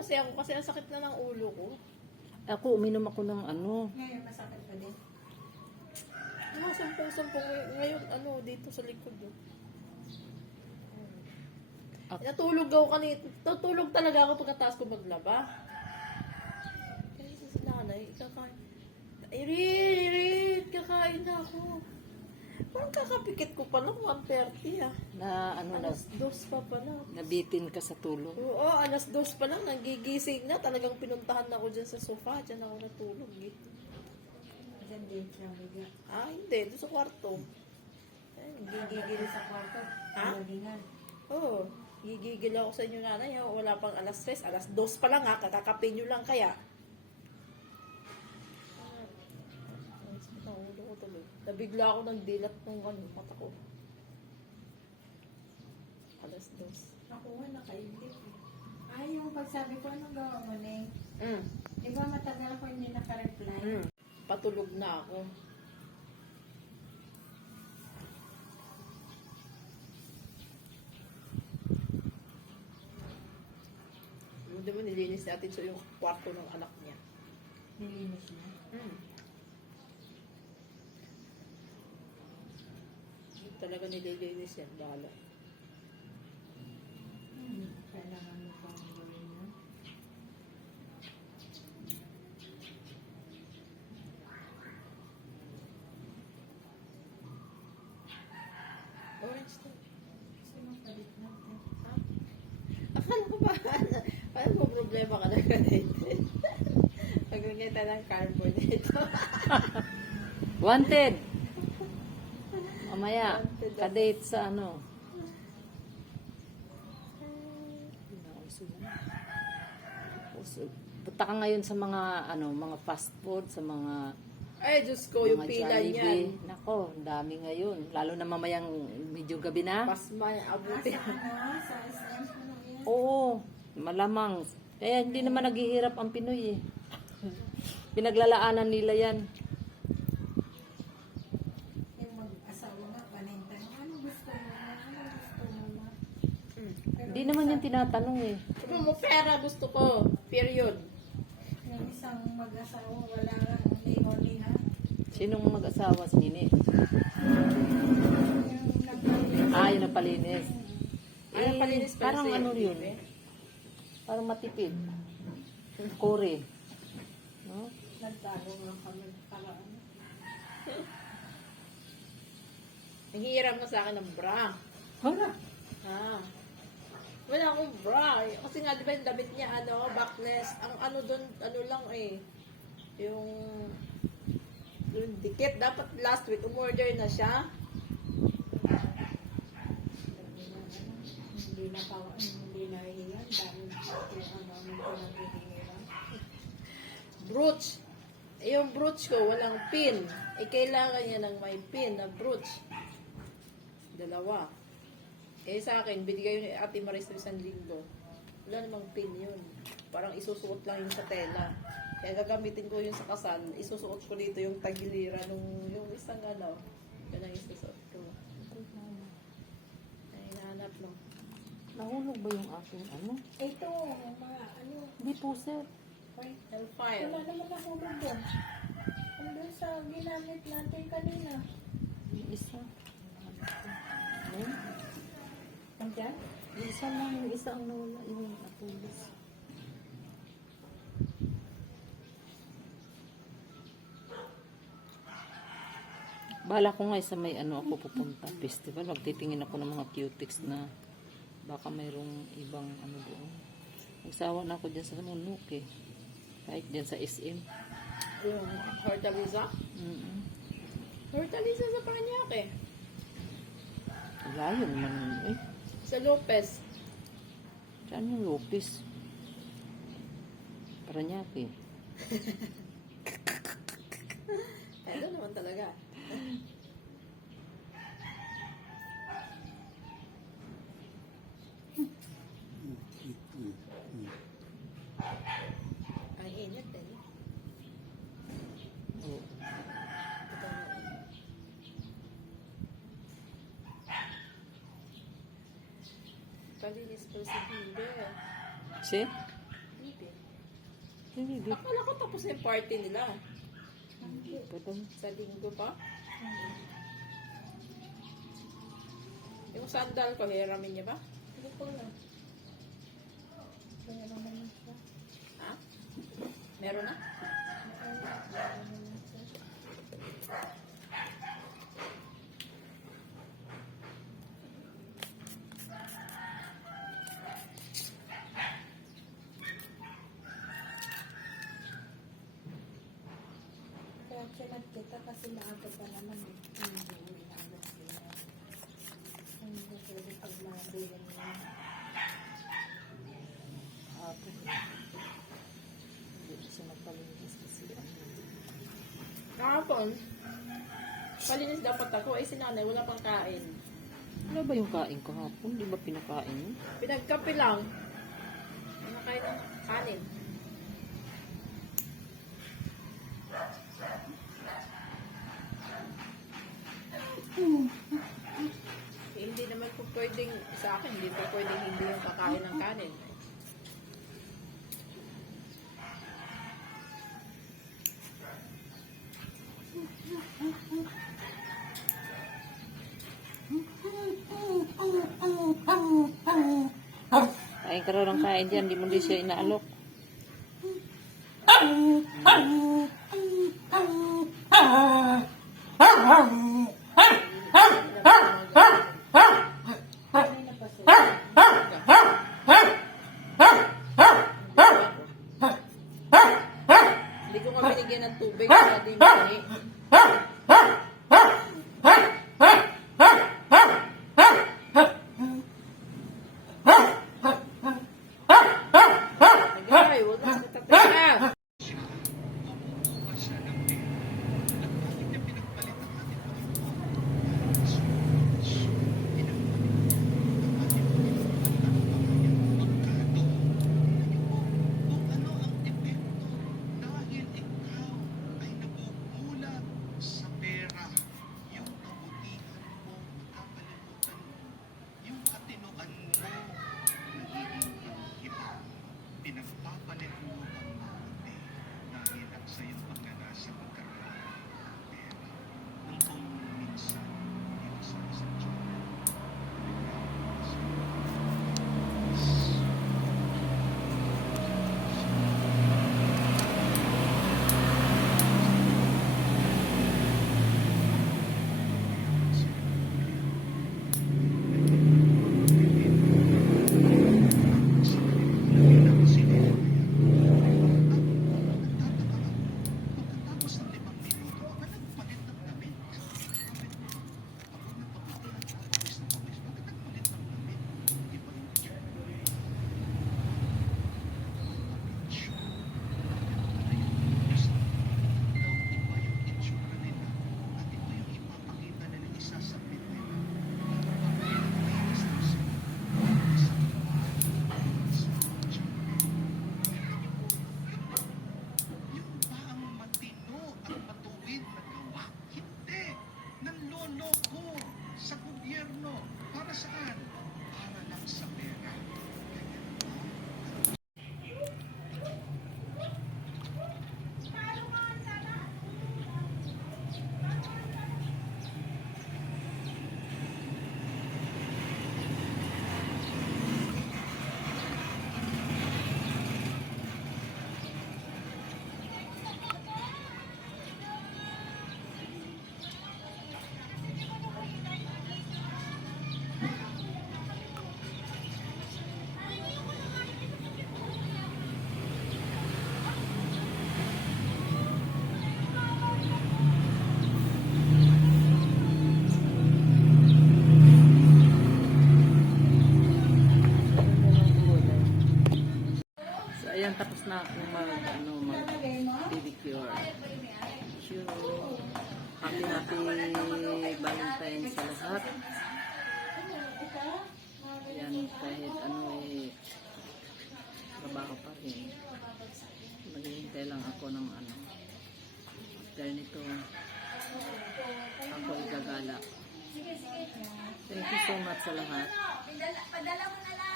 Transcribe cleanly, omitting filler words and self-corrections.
kasi ako kasi ang sakit na ng ulo ko. Ako, uminom ako ng ano. Ngayon, masakit pa din. Sumpong-sumpong ngayon, dito sa likod. Natulog ako kanina. Tutulog talaga ako pagkatapos ko maglaba. Kaya sa nanay, kakain. Irit, kakain na ako. Parang kakapikit ko pa lang, 1:30 ah. Na ano na, Alas 2 pa pala. nabitin ka sa tulog. Oo, alas 2 pa lang, nagigising na. Talagang pinuntahan ako dyan sa sofa. Dyan ako natulog eh. Diyan din siya, biga. Ah, hindi. Doon sa kwarto. Ay, gigigil. Sa kwarto. Ha? Lagingan. Oo. Gigigil ako sa inyo nanay. Ha? Wala pang alas 3. Alas 2 pa lang ha. Kakakape nyo lang kaya. Ang ulo ko tuloy. Nabigla ako ng dilat ng mata ko. Alas 2. Ako nga, nakaintip. Ay, yung pagsabi ko, anong gawa mo, Neng? Mm. Di ba matagal ko hindi naka-reply? Mm. Patulog na ako. Hindi mo nilinis natin so yung kwarto ng anak niya. Nilinis niya. Mm. Talaga nililinis yan, bahala. Kailangan mo pang gawin yun. Orange to. Sino palit natin? Ha? Akala ko ba, paano mo problema ka na ganito? Pag-ganyan ng carbon dito. Wanted! Mamaya, Wanted. kadate sa ano. Punta ka ngayon sa mga mga fast food, sa mga Ay, Diyos ko, yung mga pila Jollibee. niyan. Nako, ang dami ngayon. Lalo na mamayang medyo gabi na. Pasma, abuti. Sa ano? Sa SM? Ano yan? Oo, malamang. Kaya hindi naman naghihirap ang Pinoy eh. Pinaglalaanan nila yan. Yung mag-asawa nga, panintay. Ano gusto mo na? Ano gusto mo na? Pero Hindi naman yan tinatanong eh. Sabi mo, pera gusto ko. Period. yung isang mag-asawa, wala nga. Only ha? Sinong mag-asawa? Si Nini? Yung nagpalinis. Ah, yun ang palinis. Ay, ang palinis pa parang si ano yun? Bibi. Parang matipid. Kore. No? Nagtalo lang kami para ano. Nanghihiram na sa akin ng bra. Hala. Ah. Wala akong bra. Kasi nga, di ba yung damit niya, backless. Ang doon, lang eh. Yung dikit. Dapat last week, umorder na siya. Hindi na hiyan. Dahil yung pinaghihingiran. Brooch. Yung brooch ko, walang pin. Kailangan niya ng may pin na brooch. Dalawa. Sa akin, binigay yun ni Ate Maris ng 1,000. Wala namang pin yun. Parang isusuot lang yun sa tela. Kaya gagamitin ko yun sa kasal. Isusuot ko dito yung tagilira yung isang Yan ang isusuot ko. Ay, hinahanap mo. Nahulog ba yung aking ano? Ito, mga ano. Hindi po, sir. Ay, Hellfire. wala naman nahulog doon. Andun sa ginamit natin kanina. Yung isa. Ayun. Andyan? Yung isa lang. Yung isa ang nawala. Yung atulis. Bala ko nga sa may ako pupunta. Festival. Magtitingin ako ng mga cutics na baka mayroong ibang doon. Nagsawa na ako dyan sa Nunuk eh. Kahit dyan sa SM. Yung hortaliza. Hortaliza sa Paranaque. Layo naman eh. Sa Lopez. Saan yung Lopez? Paranaque. Ay, doon naman talaga. Ang init eh. Oo. Palinis pa si Bibe. Si? Yung Hindi, di. Akala ko tapos na yung party nila. Hindi pa daw. Sa linggo pa. Yung sandal ko, hiramin niya ba? Hindi ko lang. Kaya naman na siya. Ha? Meron na? Meron naman siya. Kaya chinat kita kasi maaga pa naman eh. Hindi uwi na agad sila. Hindi pwede paglabili niya. Apo. Hindi siya magpalinis kasi ano. Kahapon, palinis dapat ako. Ay, si nanay, wala pang kain. Ano ba yung kain ko hapon? Di ba pinakain yun? Pinagkape lang. Nakain ng kanin. Hindi naman po pwedeng, sa akin, hindi po pwedeng hindi yung kakain ng kanin. Kain ka raw ng kain dyan, di mo din siya inaalok. Kanina pa sila. Hindi ko nga binigyan ng tubig na di mani. Nagay, huwag na matataya. Dahil ikaw ay nabubulag sa pera, yung kabutihan mo, makakalimutan mo, yung katinoan mo, nagiging iba. Pinagpapalit mo ang mabuti dahil ang sa'yong pagnanasa magkaroon ng pera. Nang kung minsan, yung sa isang tiyong Pagkatapos ng 5 minuto, ka nagpalit ng damit. Ako nagpapitihan, pawis na pawis. Bakit nagpalit ng damit? Iba yung picture. Iba yung itsura nila. At ito yung ipapakita nila, isasabit nila. Para mapapilinis na sila. Isang yung ba ang matino at matuwid na gawa? Hindi. Nanloloko sa gobyerno. Para saan? Para lang sa pera. Ganyan ba? So, ayan, tapos na akong mag pedicure. Cute. Happy Valentine's sa lahat. Ayan, kahit trabaho pa rin. Maghihintay lang ako ng after nito, ako igagala. Thank you so much sa lahat. Padala mo na lang.